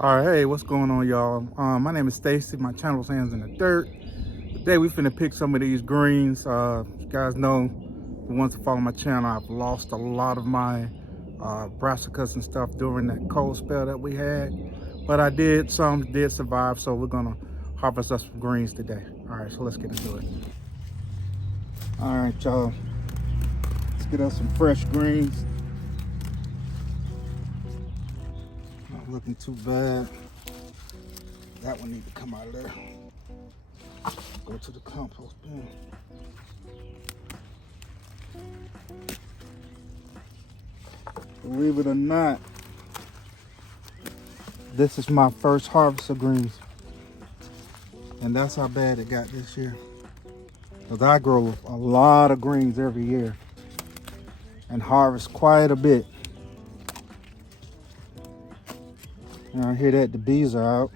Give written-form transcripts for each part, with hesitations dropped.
All right, hey, what's going on, y'all? My name is Stacy. My channel is Hands in the Dirt. Today we finna pick some of these greens. You guys know, the ones that follow my channel, I've lost a lot of my brassicas and stuff during that cold spell that we had. But some did survive, so we're gonna harvest us some greens today. All right, so let's get into it. All right, y'all. Let's get us some fresh greens. Not looking too bad. That one need to come out of there. Go to the compost bin. Believe it or not, this is my first harvest of greens. And that's how bad it got this year. Because I grow a lot of greens every year and harvest quite a bit. And I hear that the bees are out.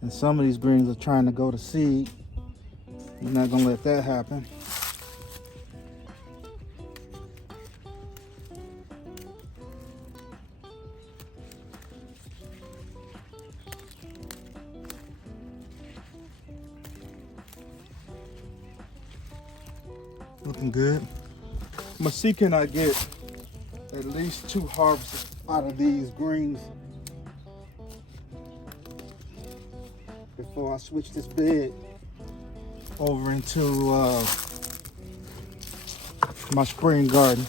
And some of these greens are trying to go to seed. You're not gonna let that happen. Looking good. I'm gonna see, can I get at least 2 harvests out of these greens before I switch this bed over into my spring garden.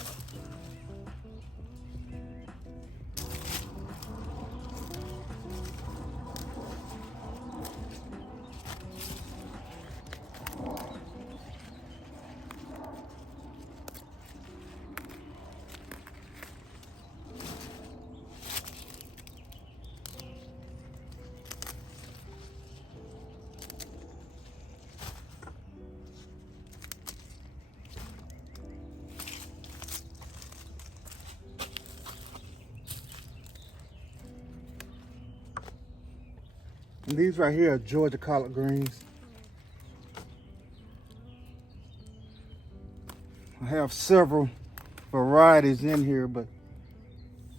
And these right here are Georgia collard greens. I have several varieties in here, but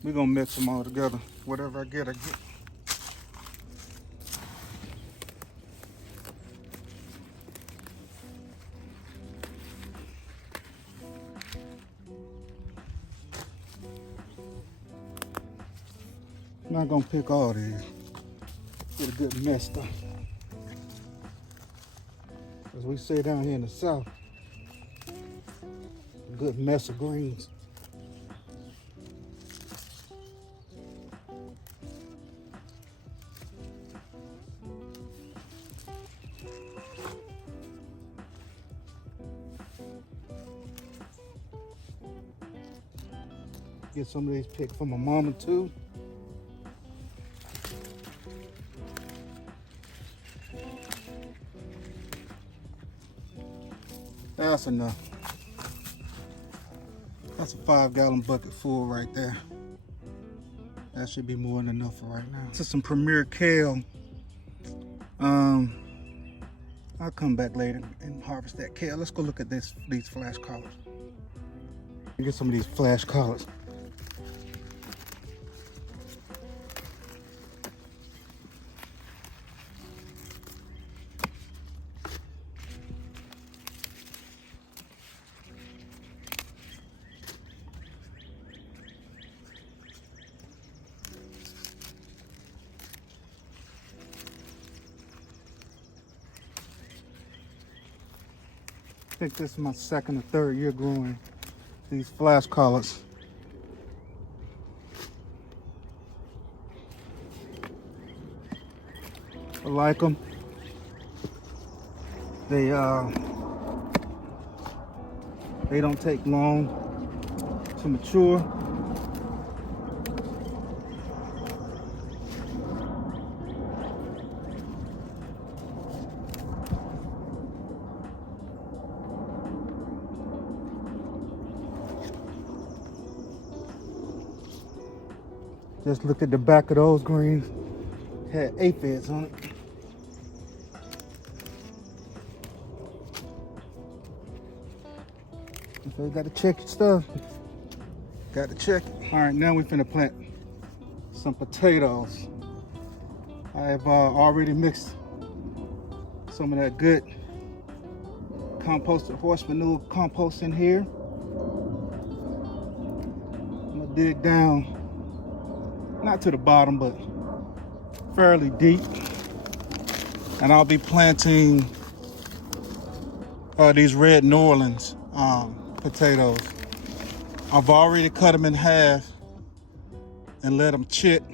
we're gonna mix them all together. Whatever I get, I get. I'm not gonna pick all these. Get a good mess though. As we say down here in the South, a good mess of greens. Get some of these picked from my mama too. That's enough. That's a 5-gallon bucket full right there. That should be more than enough for right now. This is some Premier Kale. I'll come back later and harvest that kale. Let's go look at these flash collards. Get some of these flash collards. I think this is my 2nd or 3rd year growing these flash collards. I like them. They don't take long to mature. Just looked at the back of those greens. Had aphids on it. So you gotta check your stuff. Got to check it. All right, now we finna plant some potatoes. I have already mixed some of that good composted horse manure compost in here. I'm gonna dig down, not to the bottom, but fairly deep. And I'll be planting these red New Orleans potatoes. I've already cut them in half and let them chit.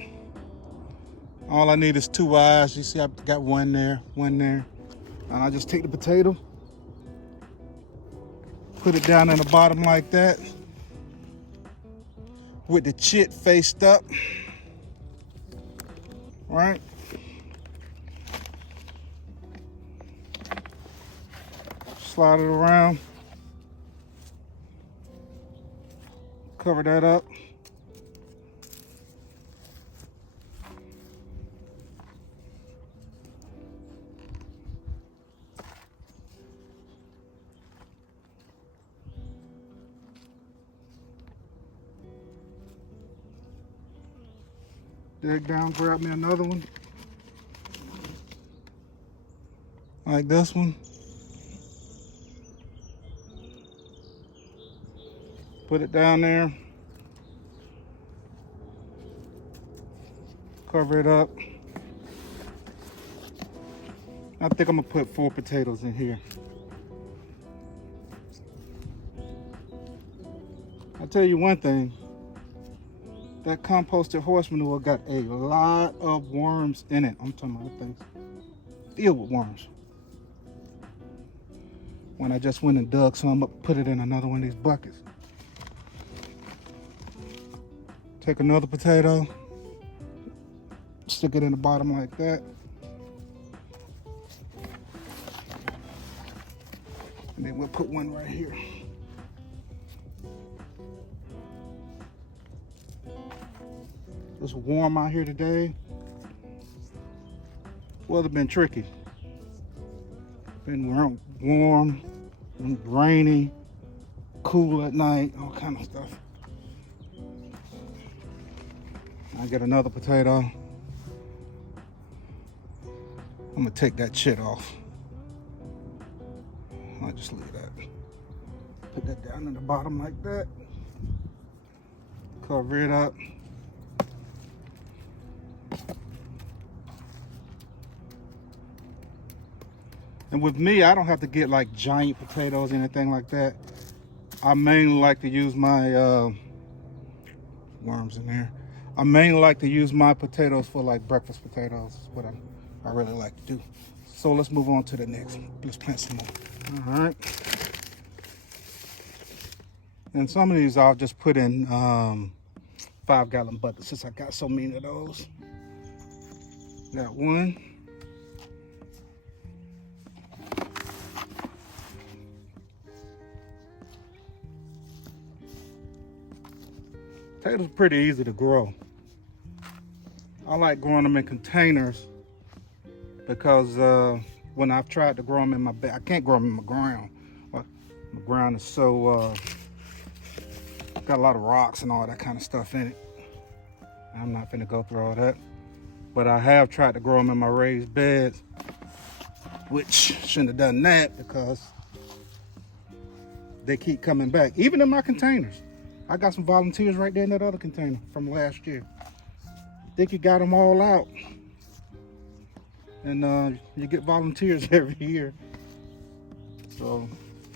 All I need is 2 eyes. You see, I've got one there, one there. And I just take the potato, put it down in the bottom like that, with the chit faced up, right? Slide it around, cover that up. Dig down, grab me another one, like this one. Put it down there, cover it up. I think I'm gonna put 4 potatoes in here. I'll tell you one thing, that composted horse manure got a lot of worms in it. I'm talking about things filled with worms. When I just went and dug some up, put it in another one of these buckets. Take another potato, stick it in the bottom like that. And then we'll put one right here. It's warm out here today. Weather been tricky. Been warm, rainy, cool at night, all kind of stuff. I get another potato. I'm gonna take that chit off. I'll just leave that. Put that down in the bottom like that. Cover it up. And with me, I don't have to get like giant potatoes or anything like that. I mainly like to use my worms in there. I mainly like to use my potatoes for like breakfast potatoes. Is what I really like to do. So let's move on to the next one. Let's plant some more. All right. And some of these I'll just put in 5-gallon buckets since I got so many of those. Got one. Potatoes are pretty easy to grow. I like growing them in containers because when I've tried to grow them in my bed, I can't grow them in my ground. My ground is so, got a lot of rocks and all that kind of stuff in it. I'm not finna go through all that. But I have tried to grow them in my raised beds, which shouldn't have done that because they keep coming back, even in my containers. I got some volunteers right there in that other container from last year. I think you got them all out. And you get volunteers every year. So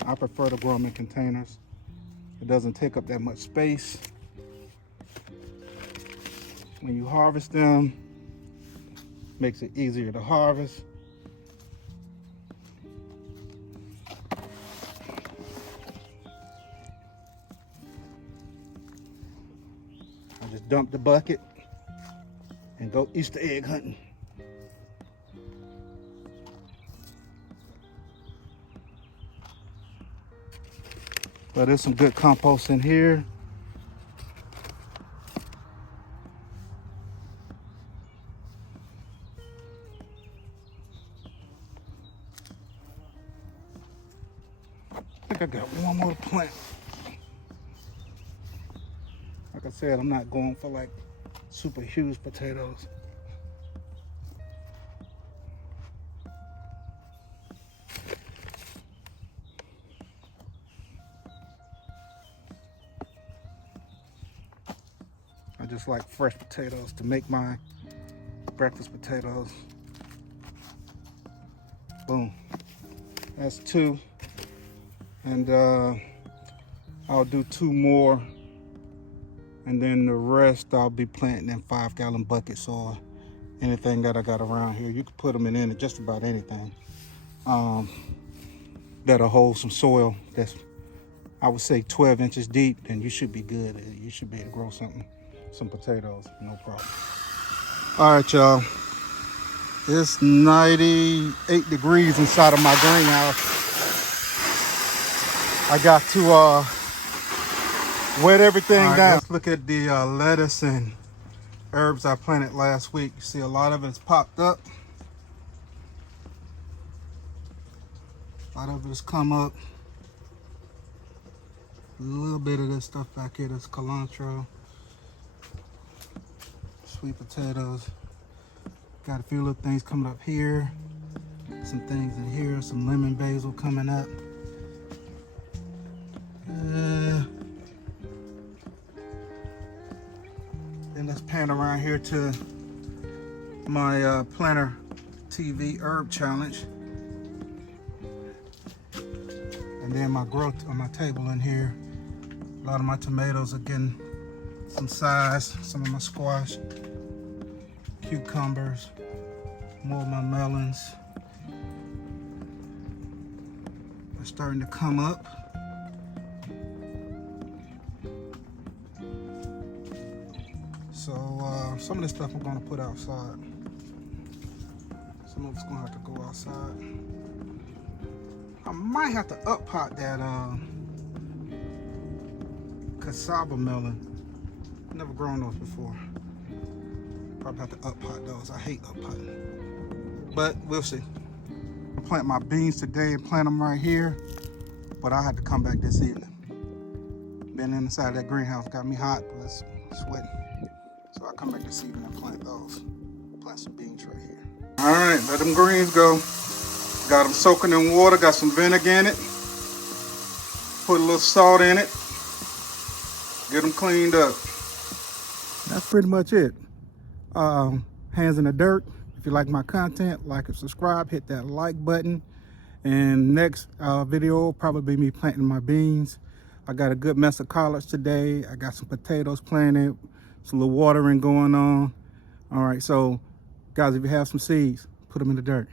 I prefer to grow them in containers. It doesn't take up that much space. When you harvest them, makes it easier to harvest. Just dump the bucket and go Easter egg hunting. But there's some good compost in here. I think I got one more plant. Like I said, I'm not going for like super huge potatoes. I just like fresh potatoes to make my breakfast potatoes. Boom. That's 2. And I'll do 2 more. And then the rest I'll be planting in 5-gallon buckets or anything that I got around here. You can put them in just about anything that'll hold some soil that's, I would say, 12 inches deep. Then you should be good. You should be able to grow some potatoes, no problem. All right, y'all. It's 98 degrees inside of my greenhouse. I got to wet everything down. Let's look at the lettuce and herbs I planted last week. You see a lot of it's popped up. A lot of it's come up. A little bit of this stuff back here, this cilantro, sweet potatoes. Got a few little things coming up here. Some things in here, some lemon basil coming up. Then let's pan around here to my planter TV herb challenge. And then my growth on my table in here. A lot of my tomatoes are getting some size. Some of my squash, cucumbers, more of my melons are starting to come up. So some of this stuff I'm gonna put outside. Some of it's gonna have to go outside. I might have to up pot that cassava melon. I've never grown those before. Probably have to up pot those. I hate up potting, but we'll see. I plant my beans today and plant them right here, but I had to come back this evening. Been inside that greenhouse, got me hot, let's sweating. So I'll come back this evening and plant those. Plant some beans right here. All right, let them greens go. Got them soaking in water, got some vinegar in it. Put a little salt in it. Get them cleaned up. That's pretty much it. Hands in the dirt. If you like my content, like and subscribe, hit that like button. And next video will probably be me planting my beans. I got a good mess of collards today. I got some potatoes planted, some little watering going on. All right, so guys, if you have some seeds, put them in the dirt.